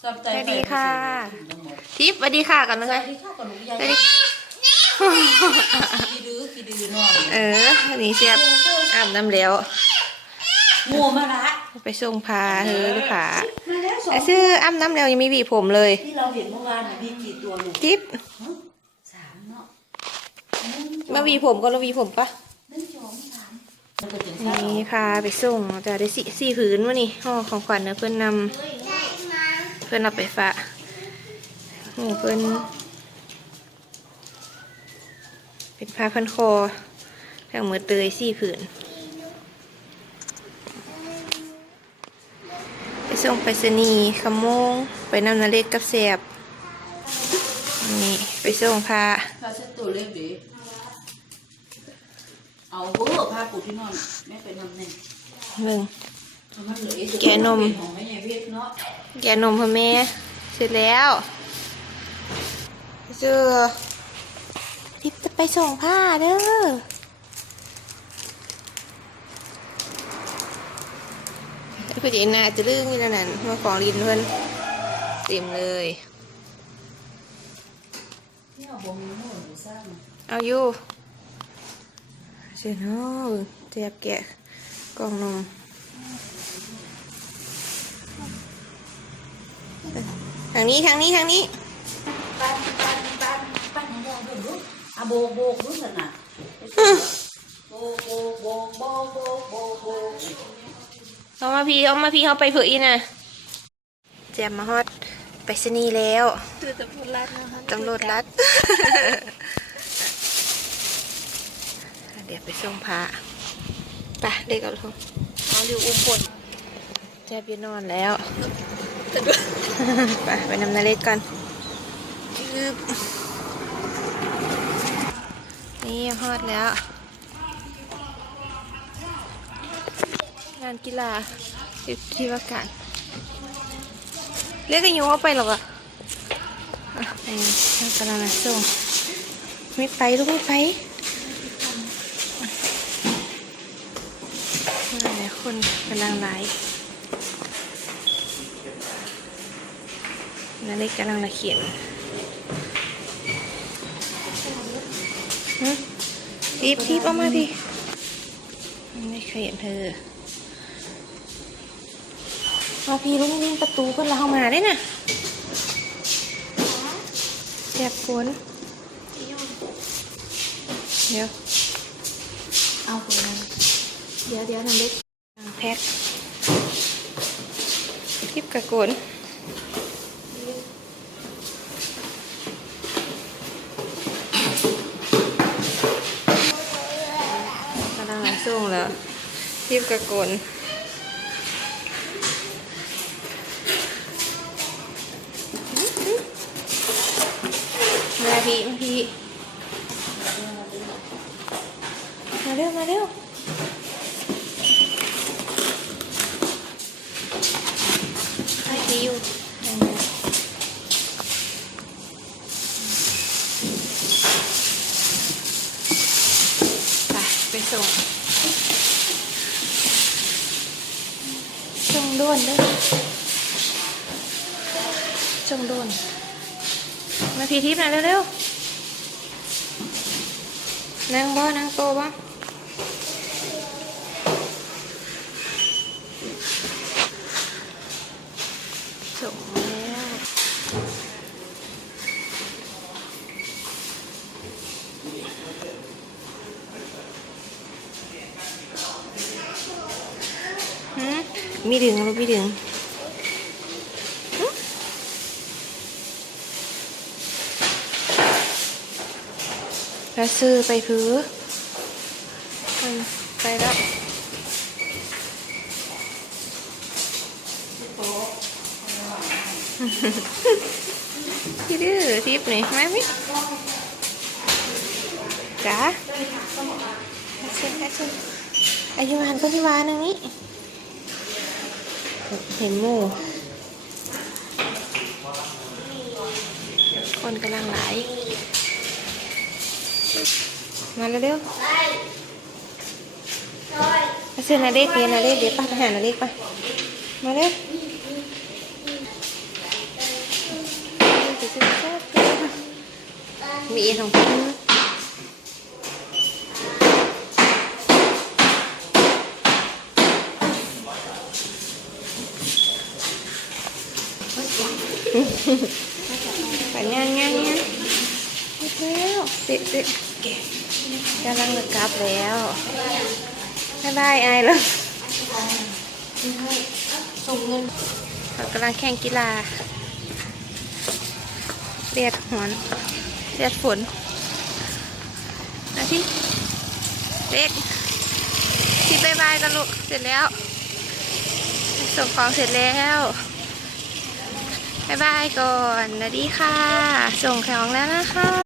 ดีค่ะ ทิพย์สวัสดีค่ะก่อนเลยสวัสดีค่ะก่อนหนูยายสวัสดีขี้ดื้อขี้ดื้อนอนเอออันนี้เสียบอาบน้ำแล้วงูมาละไปส่งพาเฮ้อลูกค้ามาแล้วสองแต่ชื่ออาบน้ำแล้วยังไม่หวีผมเลย ที่เราเห็นเมื่อวานน่ะมีกี่ตัวลูกทิพย์สามเนาะมาหวีผมก็แล้วหวีผมปะหนึ่งสองสามแล้วก็ถึงสามนี่พาไปส่งจะได้สี่สี่ผืนวะนี่ห่อของขวัญนะเพื่อนนำ เพื่อนเอาไปฝากโอ้เพื่อนเป็นผ้าพันคอทั้งหมดเตยสี่ผืนไปส่งไปรษณีย์ขโมง ไปนำนาเล็กกับแสบนี่ไปส่งพาผ้าเช็ดตัวเล็กดีเอาเวอร์ผ้าปูที่นอนแม่ไปนำเนี่ยหนึ่ง แกะนมของแม่ใหญ่เพชรเนาะแกะนมพ่อแม่ เสร็จแล้วเจอทิปจะไปส่งผ้าเด้อไอ้ผู้หญิงน่าจะเรื่องนี่แล้วนั่นมาของลินเพิ่นเต็มเลยที่เอาบ่มีโม่หรือสร้างเอาอยู่เสียเนาะเจ็บแกะกล่องนม ทางนี้ทางนี้ทางนี้ปันปันปันปันให้ได้ด้วยลูกอะโบกโบกรู้สนะโบกโบกโบกโบกโบกโบกโบกเอามาพี่เอามาพี่เอาไปเผื่ออีน่ะแจมมาฮอดไปสนีแล้วตำรวจรัฐนะคะตำรวจรัดเดี๋ยวไปส่งพระไปเด็กกับลูกเอาอยู่อุ้มคน แจบอยืนนอนแล้ว ไปไปนำนาเล็กก่อนยึบนี่ฮอดแล้ว งานกีฬาที่ที่ว่าการเรียกกันอยู่ว่าไปหรอกอะอะไปทางตลาดนัดส่งไม่ไปลูกไม่ไปมาแล้วคนกำลังไลฟ์ นาเล็กกำลังละเขียนหึรีบรีบออกมาพี่ไม่เคยเห็นเธอมาพี่ลุงยิงประตูเพื่อนเราเข้ามาได้น่ะเสียบฝนเดี๋ยว เอาคนนั้นเดี๋ยวเดี๋ยวนั่นเล็กแพ็คคลิปกระโกน คลิปกระกนมาพี่มาพี่มาเร็ว มาเร็วให้พี่อยู่ไปไปส่ง ส่งด่วนด้วยจงด่วนมาพีทิพย์หน่อยเร็วๆนั่งบ่นั่งโตบ่ส่งแล้ว หื มมีดึงหรือไม่ดึงแล้วซื้อไปพื้อไปแล้วพี่ดื้อทิปนี่มามิจ๋าเช่นเช่นอายุหันก็ที่วานึงนี้ เห็นโมคนกำลังไหลมาเร็วๆมาซื้อนาเล็กียนาเล็กเดี๋ยวป้าไปหานาเล็กป่ะมาเร็วมีของพี่ นไปงานงานงานหมดแล้วเตะเตะกำลังจะกลับแล้วบ๊ายบายไอายแล้วส่งเงินเรากำลังแข่งกีฬาเรียดหอนเรียดฝนนาที่เด็กที่บายบายกันลูกเสร็จแล้ว ส่งของเสร็จแล้ว บายบายก่อนนะดีค่ะ ส่งของแล้วนะคะ